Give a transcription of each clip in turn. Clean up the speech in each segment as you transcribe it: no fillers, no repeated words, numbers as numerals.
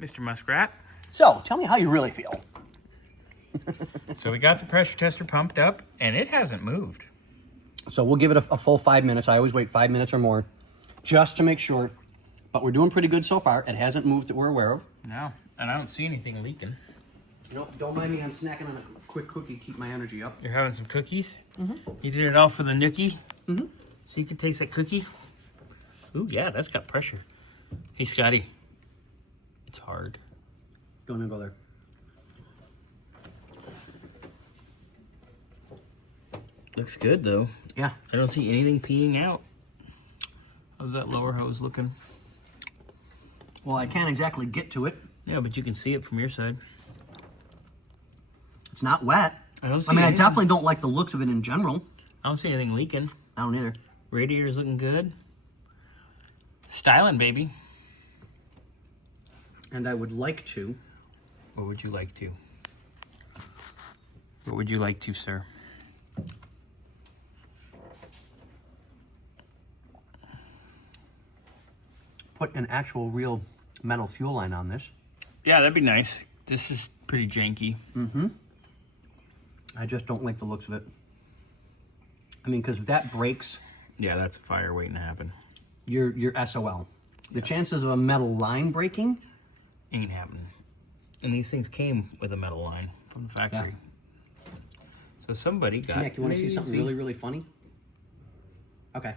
Mr. Muskrat. So, tell me how you really feel. So we got the pressure tester pumped up, and it hasn't moved. So we'll give it a full 5 minutes. I always wait 5 minutes or more just to make sure. But we're doing pretty good so far. It hasn't moved that we're aware of. No, and I don't see anything leaking. Don't mind me. I'm snacking on a quick cookie to keep my energy up. You're having some cookies? Mm-hmm. You did it all for the nookie? Mm-hmm. So you can taste that cookie? Ooh, yeah, that's got pressure. Hey, Scotty. It's hard. Don't even go there. Looks good, though. Yeah. I don't see anything peeing out. How's that lower hose looking? Well, I can't exactly get to it. Yeah, but you can see it from your side. It's not wet. I don't see I anything. definitely don't like the looks of it in general. I don't see anything leaking. I don't either. Radiator's looking good. Styling, baby. And I would like to. What would you like to? What would you like to, sir? Put an actual real metal fuel line on this. Yeah, that'd be nice. This is pretty janky. Mm-hmm. I just don't like the looks of it. I mean, because if that breaks, Yeah, that's a fire waiting to happen. you're SOL. The chances of a metal line breaking, Ain't happening. And these things came with a metal line from the factory. So somebody got Nick, you want to see something lazy. really, really funny? Okay.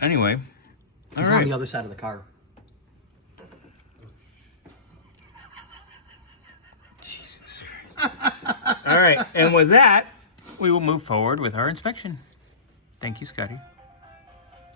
Anyway. It's All on right. the other side of the car. Jesus Christ. All right. And with that, we will move forward with our inspection. Thank you, Scotty.